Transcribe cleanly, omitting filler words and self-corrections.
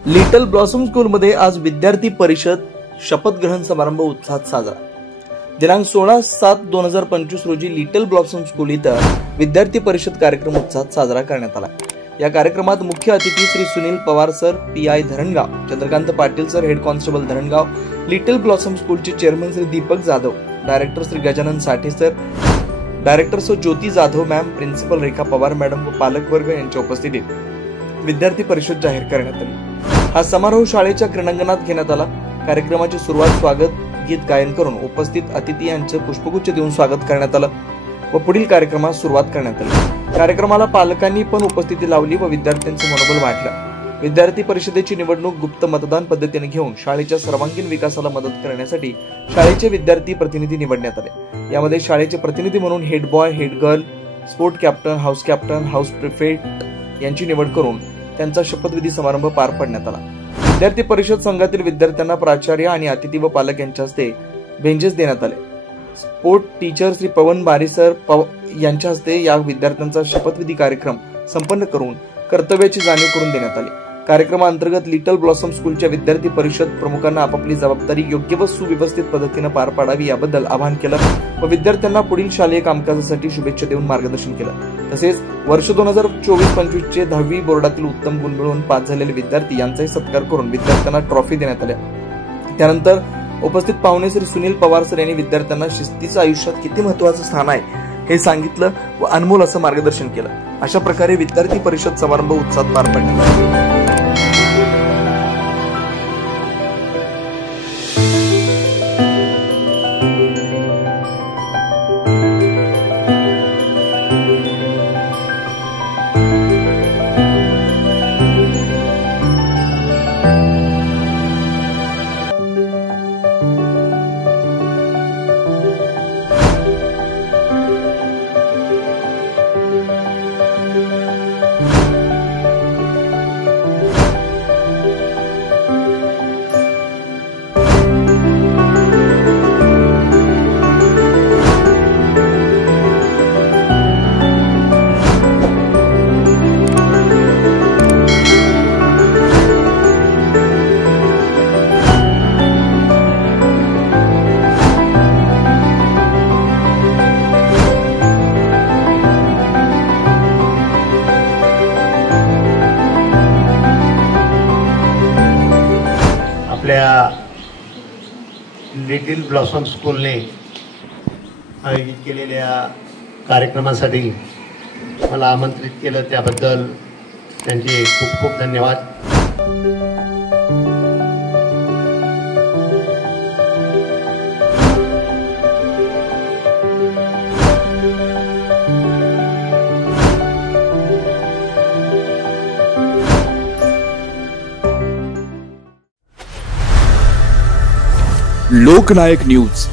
Little blossom स्कूलमध्ये आज विद्यार्थी परिषद शपथ ग्रहण समारंभ उत्साहात साजरा। दिनांक 16/7/2025 रोजी लिटल ब्लॉसम स्कूल इथं विद्यार्थी परिषद कार्यक्रम उत्साहात साजरा करण्यात आला। या कार्यक्रमात मुख्य अतिथी Shri Sunil Pawar sir, PI Dharangaon, Chandrakant Patil sir, head constable Dharangaon, little blossom स्कूलचे चेअरमन श्री दीपक जाधव, डायरेक्टर श्री गजानन साठे सर, डायरेक्टर सो ज्योती जाधव मॅम, प्रिन्सिपल रेखा पवार मॅडम व पालक वर्ग यांच्या उपस्थितीत विद्यार्थी परिषद जाहीर करण्यात आली। हा समारोह शाळेच्या क्रीडांगणात घेण्यात आला। कार्यक्रमाची सुरुवात स्वागत गीत गायन करून उपस्थित अतिथी यांचे पुष्पगुच्छ देऊन स्वागत करण्यात आलं व पुढील कार्यक्रमास सुरुवात करण्यात आली। कार्यक्रमाला पालकांनी पण उपस्थिती लावली व विद्यार्थ्यांचे मनोबल वाढलं। विद्यार्थी परिषदेची निवडणूक गुप्त मतदान पद्धतीने घेऊन शाळेच्या सर्वांगीण विकासाला मदत करण्यासाठी शाळेचे विद्यार्थी प्रतिनिधी निवडण्यात आले। यामध्ये शाळेचे प्रतिनिधी म्हणून head boy, head girl, sport captain, house prefect यांची निवड करून त्यांचा शपथविधी समारंभ पार पाडण्यात आला। विद्यार्थी परिषद संघातील विद्यार्थ्यांना प्राचार्य आणि अतिथी व पालक यांच्या हस्ते बेंचेस देण्यात आले। स्पोर्ट टीचर श्री पवन बारी सर यांच्या हस्ते या विद्यार्थ्यांचा शपथविधी कार्यक्रम संपन्न करून कर्तव्याची जाणीव करून देण्यात आली। कार्यक्रमाअंतर्गत लिटल ब्लॉसम स्कूलच्या विद्यार्थी परिषद प्रमुखांना आपापली जबाबदारी योग्य व सुव्यवस्थित पद्धतीने पार पाडावी याबद्दल आवाहन केलं व विद्यार्थ्यांना पुढील शालेय कामकाजासाठी शुभेच्छा देऊन मार्गदर्शन केलं। तसेच वर्ष 2024-25 चे 10वी बोर्डातील उत्तम गुण मिळवून पास झालेले विद्यार्थी यांचाही सत्कार करून विद्यार्थ्यांना ट्रॉफी देण्यात आल्या। त्यानंतर उपस्थित पाहुणे श्री सुनील पवार सर यांनी विद्यार्थ्यांना शिस्तीचं आयुष्यात किती महत्त्वाचं स्थान आहे हे सांगितलं व अनमोल असं मार्गदर्शन केलं। अशा प्रकारे विद्यार्थी परिषद समारंभ उत्साहात पार पडला। आपल्या लिटिल ब्लॉसम स्कूलने आयोजित केलेल्या कार्यक्रमासाठी मला आमंत्रित केलं त्याबद्दल त्यांचे खूप खूप धन्यवाद। लोकनायक न्यूज।